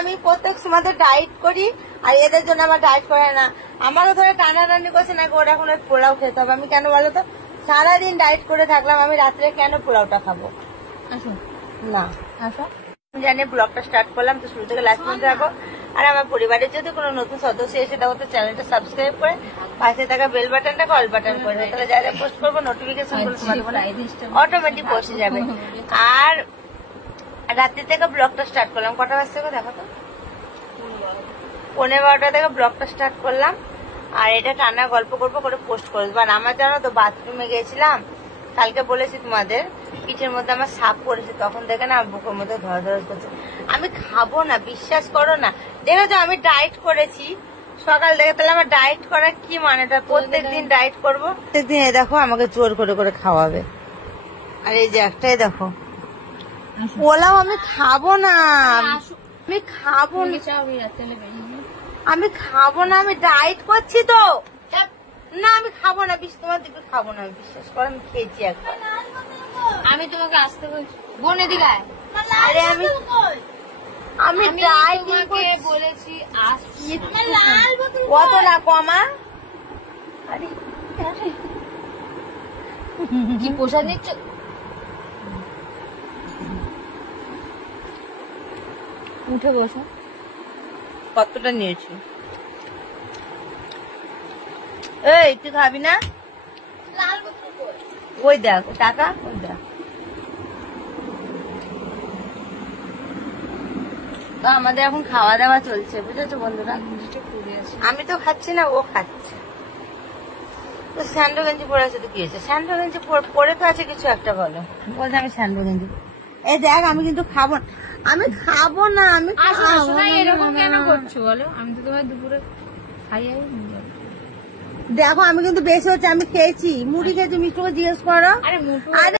আমি প্রত্যেক সময় ডায়েট করি আর এদের জন্য আমার ডায়েট করে না। আমারও ধরে টানাটানি করছে না ওরা এখন পোলাও খেতে হবে। আমি কেন বলো তো, সারাদিন ডায়েট করে থাকলাম, আমি রাত্রে কেন পোলাওটা খাবো? না জানি ব্লগটা স্টার্ট করলাম, তো শুরু থেকে লাস্ট পর্যন্ত থাকো। আর আমার পরিবারের যদি কোনো নতুন সদস্য এসে থাকো তো চ্যানেলটা সাবস্ক্রাইব করে পাশে থাকা বেল বাটনটা অল বাটন করে দেবে, তাহলে যা যা পোস্ট করবো নোটিফিকেশন অটোমেটিক পৌঁছে যাবে। আর রাত্রি থেকে ব্লগটা স্টার্ট করলাম, কটা বাজছে দেখো তো, 11:15 থেকে ব্লগটা স্টার্ট করলাম। আর এটা টানা গল্প করবো করে পোস্ট করে দেবো। আর আমার জানো তো বাথরুমে গেছিলাম কালকে, বলেছি তোমাদের পিঠের মধ্যে আমার সাপ পড়েছে, তখন দেখে না বুকের মধ্যে ধরাধর করছে। আমি খাবো না, বিশ্বাস করো না। দেখেছো আমি ডায়েট করেছি সকাল থেকে, তাহলে আমার ডায়েট করার কি মানেটা? প্রত্যেকদিন ডায়েট করবো, প্রত্যেকদিন এই দেখো আমাকে জোর করে করে খাওয়াবে। আর এই যে একটাই দেখো পোলাও, আমি খাবো না, আমি খাবো না, আমি খাবো না, আমি ডায়েট করছি তো। না আমি খাবো না, তোমার দিকে খাবো না, আমি বিশ্বাস করো, আমি খেয়েছি একবার। আমি তোমাকে আসতে বলছি বনে দিলায়। আরে আমি তোমাকে বলেছি কত না কমা। আরে কি প্রসাদ নিচ্ছ? উঠে বসো। কতটা নিয়েছি? এই তুই খাবি না? ওই দেখ টাকা, ওই দেখ। তো আমাদের এখন খাওয়া দাওয়া চলছে, বুঝেছো বন্ধুরা। আমি তো খাচ্ছি না, ও খাচ্ছে। তো স্যান্ডো গেঞ্জি পরে আছে তো কি হয়েছে? স্যান্ডো গেঞ্জি পরে তো আছে, কিছু একটা বলো। বলছে আমি স্যান্ডো গেঞ্জি, এই দেখ আমি কিন্তু খাবো না, আমি খাবো না, আমি এরকম কেন করছো বলো? আমি তো তোমার দুপুরে খাইয়ে দেখো আমি কিন্তু বেশি হচ্ছে, আমি খেয়েছি মুড়ি খেয়েছি, মিষ্টুকে জিজ্ঞেস করো। আরে